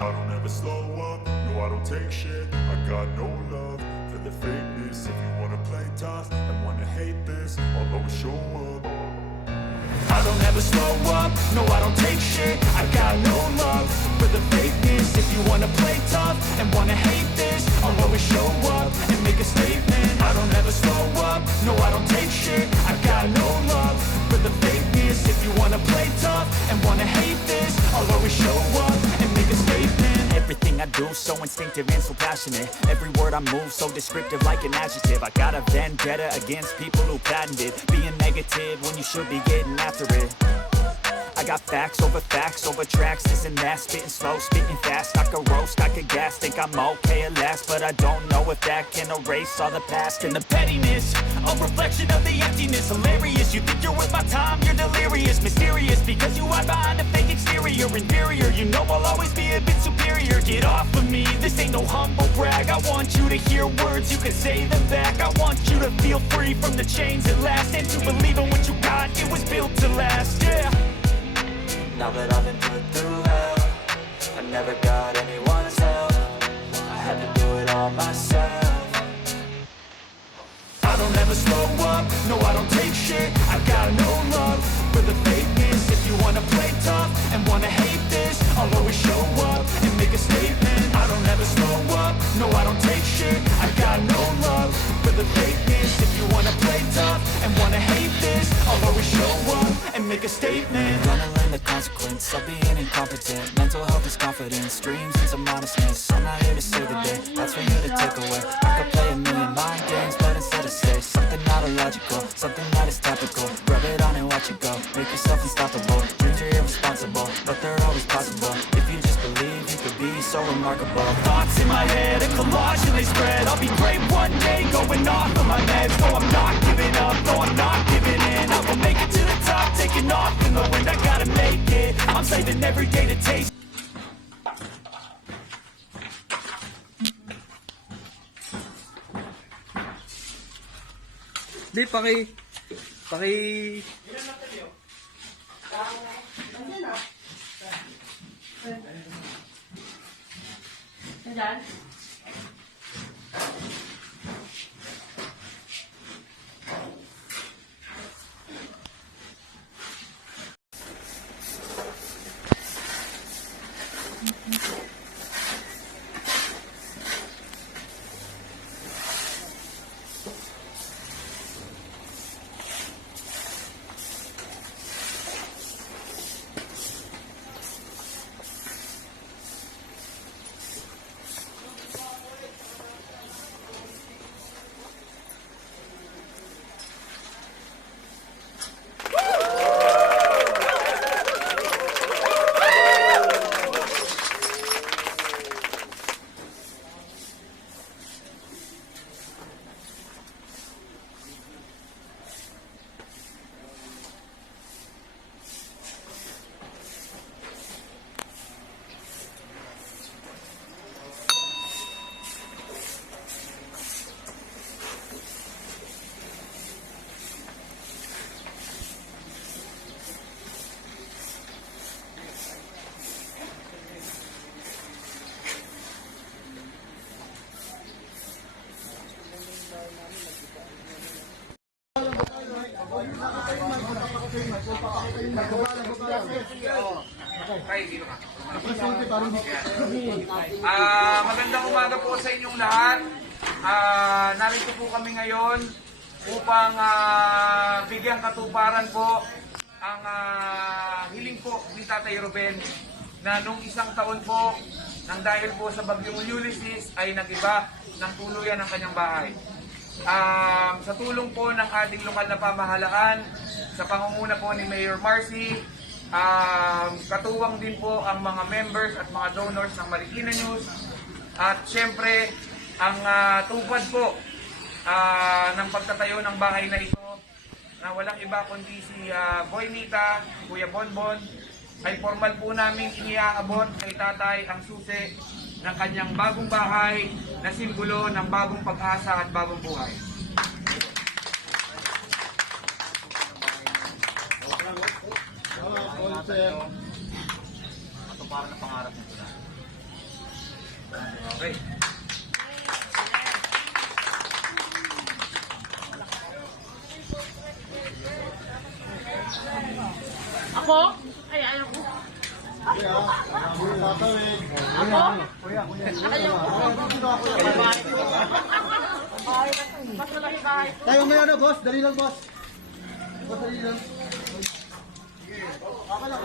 I don't ever slow up, no I don't take shit. I got no love for the fakeness. If you wanna play tough and wanna hate this, I'll always show up. I don't ever slow up, no I don't take shit. I got no love for the fakeness. If you wanna play tough and wanna hate this, I'll always show up and make a statement. I don't ever slow up, no I don't take shit. I got no love for the fakeness. If you wanna play tough and wanna hate this, I'll always show up and make a statement. Everything I do so instinctive and so passionate. Every word I move so descriptive like an adjective. I got a vendetta against people who patented being negative when you should be getting after it. I got facts over tracks, this and that. Spitting slow, spitting fast. I could roast, I could gas. Think I'm okay at last, but I don't know if that can erase all the past. And the pettiness, a reflection of the emptiness. Hilarious, you think you're worth my time, you're delirious. Mysterious, because you hide behind a fake exterior. Inferior, you know I'll always be a bit superior. Get off of me, this ain't no humble brag. I want you to hear words, you can say them back. I want you to feel free from the chains at last, and to believe in what you got, it was built to last, yeah. Now that I've been put through hell, I never got anyone's help. I had to do it all myself. I don't ever slow up, no I don't take shit. I got no love for the fakeness. If you wanna play tough and wanna hate this, I'll always show up and make a statement. I don't ever slow up, no I don't take shit. I got no love for the fakeness. If you wanna play tough and wanna hate this, I'll always show up and make a statement. Gonna learn the consequence of being incompetent. Mental health is confidence, dreams and some modestness. I'm not here to save the day, that's for you to take away. I could play a million mind games, but instead of say something not illogical, something that is topical. Rub it on and watch it go, make yourself unstoppable. Dreams are irresponsible, but they're always possible. If you just believe, you could be so remarkable. Thoughts in my head, a collage and they spread. I'll be great one day, going off of my meds. No, I'm not giving up, no, I'm not giving in. I will make it to the top, taking off in the wind. I gotta make it, I'm saving every day to taste. Di, paki... Nandyan? Magandang umaga po sa inyong lahat. Narito po kami ngayon upang bigyang katuparan po ang hiling po ni Tatay Ruben na nung isang taon po nang dahil po sa bagyong Ulysses ay nagiba ng tuluyan ang kanyang bahay. Sa tulong po ng ating lokal na pamahalaan, sa pangunguna po ni Mayor Marcy, katuwang din po ang mga members at mga donors ng Marikina News, at syempre ang tupad po ng pagtatayo ng bahay na ito na walang iba kundi si Boy Nita, Kuya Bonbon, ay formal po namin iniaabot kay tatay ang susi ng kanyang bagong bahay na simbolo ng bagong pag-asa at bagong buhay. Ito para na pangarap nito na. Okay. Ako? Ay, ayaw ko. Ako? Ayaw ko. Mas malaki bahay. Tayo may ano, boss. Dali lang, boss. Boss, dali lang. Ako lang.